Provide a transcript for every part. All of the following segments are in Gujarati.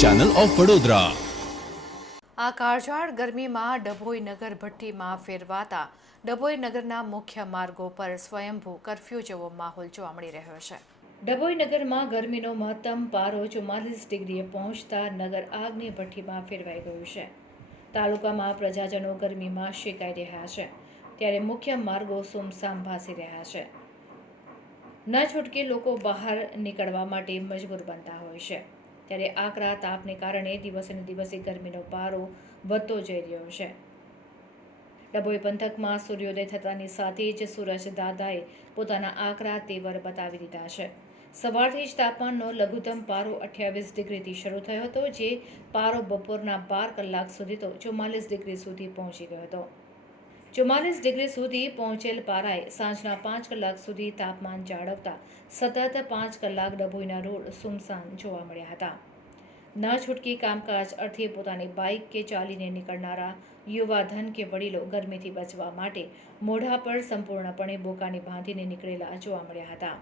ચેનલ ઓફ વડોદરા આ કાળઝાળ ગરમીમાં ડભોઈ નગર ભઠ્ઠીમાં ફેરવાતા ડભોઈ નગરના મુખ્ય માર્ગો પર સ્વયંભૂ કરફ્યુ જેવો માહોલ જોવા મળી રહ્યો છે. ડભોઈ નગરમાં ગરમીનો મહત્તમ પારો ચુમ્માલીસ ડિગ્રીએ પહોંચતા નગર આગની ભઠ્ઠીમાં ફેરવાઈ ગયું છે. તાલુકામાં પ્રજાજનો ગરમીમાં શેકાઈ રહ્યા છે. ત્યારે મુખ્ય માર્ગો સુમસામ ભાસી રહ્યા છે. ન છૂટકે લોકો બહાર નીકળવા માટે મજબૂર બનતા હોય છે. ત્યારે આકરા તાપને કારણે દિવસે ને દિવસે ગરમીનો પારો વધતો જઈ રહ્યો છે. ડભોઈ પંથકમાં સૂર્યોદય થતાની સાથે જ સૂરજ દાદાએ પોતાના આકરા તેવર બતાવી દીધા છે. સવારથી જ તાપમાનનો લઘુત્તમ પારો અઠ્યાવીસ ડિગ્રીથી શરૂ થયો હતો, જે પારો બપોરના બાર કલાક સુધી તો ચુમ્માલીસ ડિગ્રી સુધી પહોંચી ગયો હતો. ચુમ્માલીસ ડિગ્રી સુધી પહોંચેલ પારાએ સાંજના પાંચ કલાક સુધી તાપમાન જાળવતા સતત પાંચ કલાક ડભોઈના રોડ સુમસાન જોવા મળ્યા હતા. ન છૂટકી કામકાજ અર્થે પોતાની બાઇક કે ચાલીને નીકળનારા યુવા ધન કે વડીલો ગરમીથી બચવા માટે મોઢા પર સંપૂર્ણપણે બોકાની બાંધીને નીકળેલા જોવા મળ્યા હતા.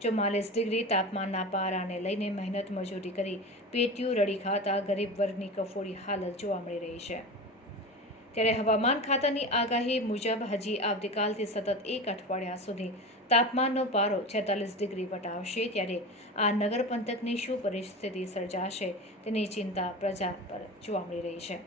ચુમ્માલીસ ડિગ્રી તાપમાનના પારાને લઈને મહેનત મજૂરી કરી પેટીયું રડી ખાતા ગરીબ વર્ગની કફોડી હાલત જોવા મળી રહી છે. ત્યારે હવામાન ખાતાની આગાહી મુજબ હજી આવતીકાલથી સતત એક અઠવાડિયા સુધી તાપમાનનો પારો છેતાલીસ ડિગ્રી વટાવશે ત્યારે આ નગર પંથકની શું પરિસ્થિતિ સર્જાશે તેની ચિંતા પ્રજા પર જોવા મળી રહી છે.